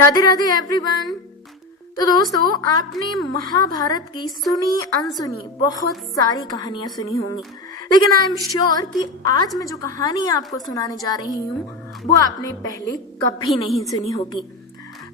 Radhe Radhe everyone. तो दोस्तों, आपने महाभारत की सुनी अनसुनी बहुत सारी कहानियां सुनी होंगी, लेकिन आई एम श्योर कि आज मैं जो कहानी आपको सुनाने जा रही हूँ वो आपने पहले कभी नहीं सुनी होगी।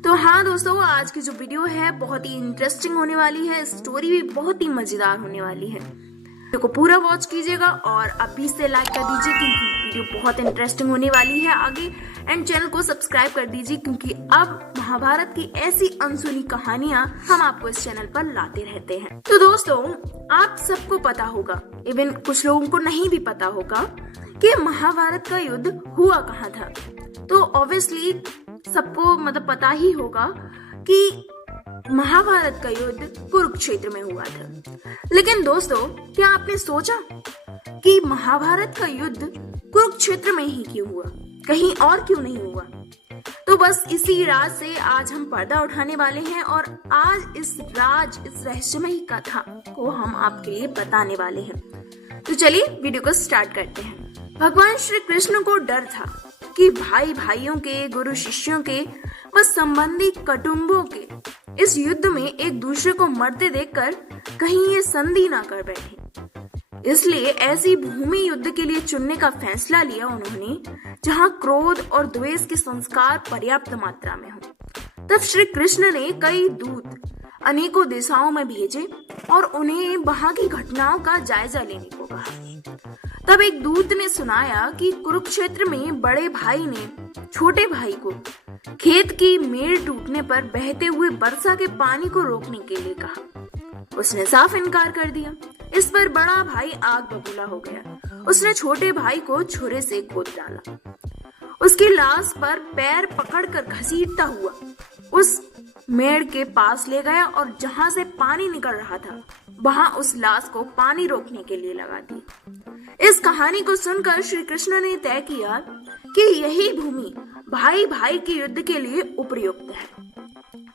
तो हाँ दोस्तों, आज की जो वीडियो है बहुत ही इंटरेस्टिंग होने वाली है, स्टोरी भी बहुत ही मजेदार होने वाली है। वीडियो को पूरा वॉच कीजिएगा और अभी से लाइक कर दीजिए क्योंकि वीडियो बहुत इंटरेस्टिंग होने वाली है आगे, एंड चैनल को सब्सक्राइब कर दीजिए क्योंकि अब महाभारत की ऐसी अनसुनी कहानियां हम आपको इस चैनल पर लाते रहते हैं। तो दोस्तों, आप सबको पता होगा, इवन कुछ लोगों को नहीं भी पता होगा कि महाभारत का युद्ध हुआ कहाँ था। तो ऑब्वियसली सबको पता ही होगा कि महाभारत का युद्ध कुरुक्षेत्र में हुआ था। लेकिन दोस्तों, क्या आपने सोचा कि महाभारत का युद्ध कुरुक्षेत्र में ही क्यों हुआ, कहीं और क्यों नहीं हुआ? तो बस इसी राज से आज हम पर्दा उठाने वाले हैं और आज इस रहस्यमयी कथा को हम आपके लिए बताने वाले हैं। तो चलिए वीडियो को स्टार्ट करते हैं। भगवान श्री कृष्ण को डर था कि भाई भाइयों के, गुरु शिष्यों के व संबंधी कुटुंबों के इस युद्ध में एक दूसरे को मरते देखकर कहीं ये संधि ना कर बैठे। इसलिए ऐसी भूमि युद्ध के लिए चुनने का फैसला लिया उन्होंने जहां क्रोध और द्वेष के संस्कार पर्याप्त मात्रा में हो। तब श्री कृष्ण ने कई दूत अनेकों दिशाओं में भेजे और उन्हें वहां की घटनाओं का जायजा लेने को कहा। तब एक दूत ने सुनाया कि कुरुक्षेत्र में बड़े भाई ने छोटे भाई को खेत की मेड़ टूटने पर बहते हुए वर्षा के पानी को रोकने के लिए कहा। उसने साफ इनकार कर दिया। इस पर बड़ा भाई आग बबूला हो गया। उसने छोटे भाई को छुरे से खोद डाला। उसकी लाश पर पैर पकड़कर घसीटता हुआ उस मेड़ के पास ले गया और जहां से पानी निकल रहा था वहां उस लाश को पानी रोकने के लिए लगा दिया। इस कहानी को सुनकर श्री कृष्ण ने तय किया कि यही भूमि भाई भाई के युद्ध के लिए उपयुक्त है।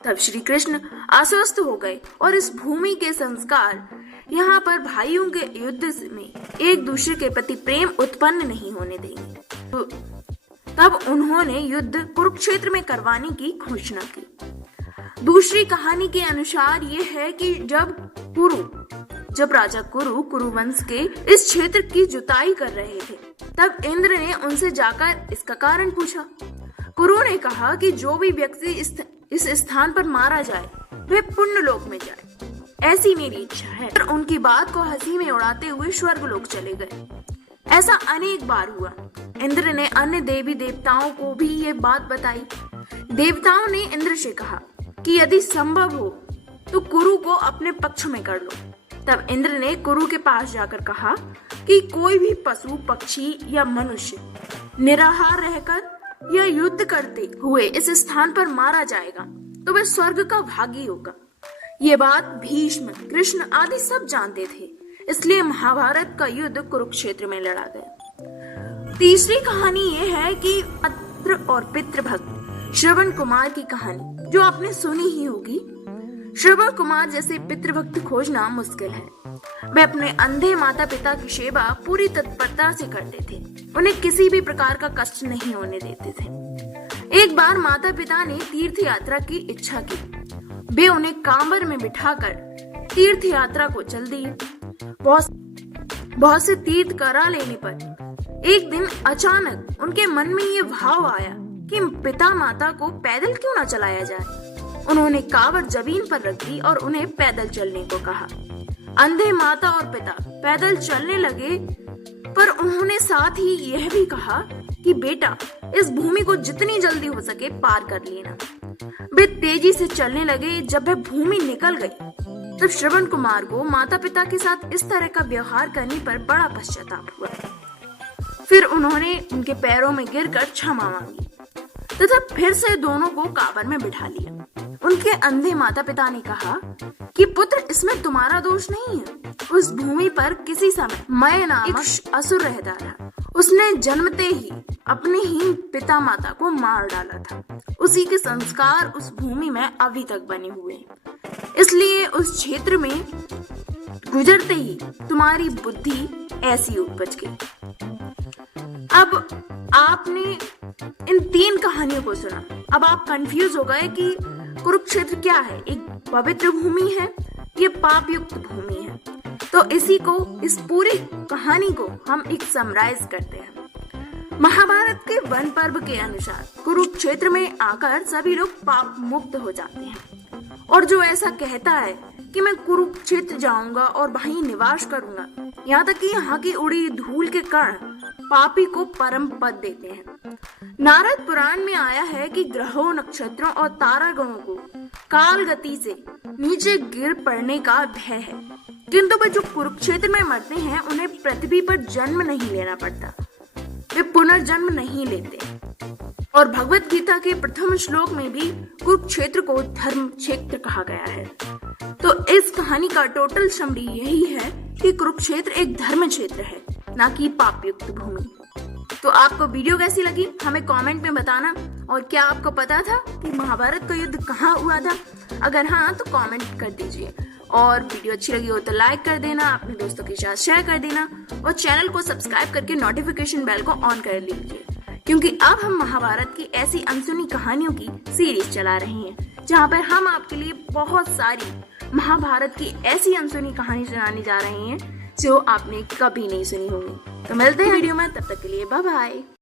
तब श्री कृष्ण आश्वस्त हो गए और इस भूमि के संस्कार यहाँ पर भाइयों के युद्ध में एक दूसरे के प्रति प्रेम उत्पन्न नहीं होने देंगे। तो तब उन्होंने युद्ध कुरुक्षेत्र में करवाने की घोषणा की। दूसरी कहानी के अनुसार ये है कि जब राजा कुरुवंश के इस क्षेत्र की जुताई कर रहे थे, तब इंद्र ने उनसे जाकर इसका कारण पूछा। कुरु ने कहा कि जो भी व्यक्ति इस स्थान पर मारा जाए वह पुण्य लोक में जाए, ऐसी मेरी इच्छा है। और उनकी बात को हंसी में उड़ाते हुए स्वर्ग लोक चले गए। ऐसा अनेक बार हुआ। इंद्र ने अन्य देवी देवताओं को भी ये बात बताई। देवताओं ने इंद्र से कहा कि यदि संभव हो तो कुरु को अपने पक्ष में कर लो। तब इंद्र ने कुरु के पास जाकर कहा कि कोई भी पशु, पक्षी या मनुष्य निराहार रहकर या युद्ध करते हुए इस स्थान पर मारा जाएगा तो वह स्वर्ग का भागी होगा। ये बात भीष्म, कृष्ण आदि सब जानते थे, इसलिए महाभारत का युद्ध कुरुक्षेत्र में लड़ा गया। तीसरी कहानी ये है कि अत्र और पितृभक्त श्रवण कुमार की कहानी, जो आपने सुनी ही होगी। श्रवण कुमार जैसे पितृभक्त खोजना मुश्किल है। वे अपने अंधे माता पिता की सेवा पूरी तत्परता से करते थे, उन्हें किसी भी प्रकार का कष्ट नहीं होने देते थे। एक बार माता पिता ने तीर्थ यात्रा की इच्छा की। वे उन्हें कांबर में बिठाकर तीर्थ यात्रा को चल दिए। बहुत से तीर्थ करा लेने पर एक दिन अचानक उनके मन में ये भाव आया कि पिता माता को पैदल क्यों न चलाया जाए। उन्होंने कांवर जमीन पर रख दी और उन्हें पैदल चलने को कहा। अंधे माता और पिता पैदल चलने लगे, पर उन्होंने साथ ही यह भी कहा कि बेटा, इस भूमि को जितनी जल्दी हो सके पार कर लेना। वे तेजी से चलने लगे। जब वह भूमि निकल गई तब श्रवण कुमार को माता पिता के साथ इस तरह का व्यवहार करने पर बड़ा पश्चाताप हुआ। फिर उन्होंने उनके पैरों में गिरकर क्षमा मांगी तथा फिर से दोनों को कांवर में बिठा लिया। उनके अंधे माता पिता ने कहा कि पुत्र, इसमें तुम्हारा दोष नहीं है। उस भूमि पर किसी समय मय नामक एक असुर रहता था। उसने जन्मते ही अपने ही पिता माता को मार डाला था। उसी के संस्कार उस भूमि में अभी तक बने हुए हैं। इसलिए उस क्षेत्र में गुजरते ही तुम्हारी बुद्धि ऐसी उपज गई। अब आपने इन 3 कहानियों को सुना। अब आप कंफ्यूज हो गए कि कुरुक्षेत्र क्या है, एक पवित्र भूमि है, ये पाप युक्त भूमि है। तो इस पूरी कहानी को हम एक समराइज करते हैं। महाभारत के वन पर्व के अनुसार कुरुक्षेत्र में आकर सभी लोग पाप मुक्त हो जाते हैं, और जो ऐसा कहता है कि मैं कुरुक्षेत्र जाऊंगा और वहीं निवास करूंगा, यहाँ तक कि यहाँ की उड़ी धूल के कण पापी को परम पद देते हैं। नारद पुराण में आया है कि ग्रहों, नक्षत्रों और तारागणों को काल गति से नीचे गिर पड़ने का भय है, किंतु वे जो कुरुक्षेत्र में मरते हैं उन्हें पृथ्वी पर जन्म नहीं लेना पड़ता, वे पुनर्जन्म नहीं लेते। और भगवत गीता के प्रथम श्लोक में भी कुरुक्षेत्र को धर्म क्षेत्र कहा गया है। तो इस कहानी का टोटल समरी यही है कि कुरुक्षेत्र एक धर्म क्षेत्र है, ना कि पाप युक्त भूमि। तो आपको वीडियो कैसी लगी हमें कमेंट में बताना, और क्या आपको पता था कि महाभारत का युद्ध कहाँ हुआ था? अगर हाँ तो कमेंट कर दीजिए, और वीडियो अच्छी लगी हो तो लाइक कर देना, अपने दोस्तों के साथ शेयर कर देना, और चैनल को सब्सक्राइब करके नोटिफिकेशन बेल को ऑन कर लीजिए, क्योंकि अब हम महाभारत की ऐसी अनसुनी कहानियों की सीरीज चला रहे हैं, जहाँ पर हम आपके लिए बहुत सारी महाभारत की ऐसी अनसुनी कहानी सुनाने जा रहे हैं जो आपने कभी नहीं सुनी होगी। तो मिलते हैं वीडियो में, तब तक के लिए बाय बाय।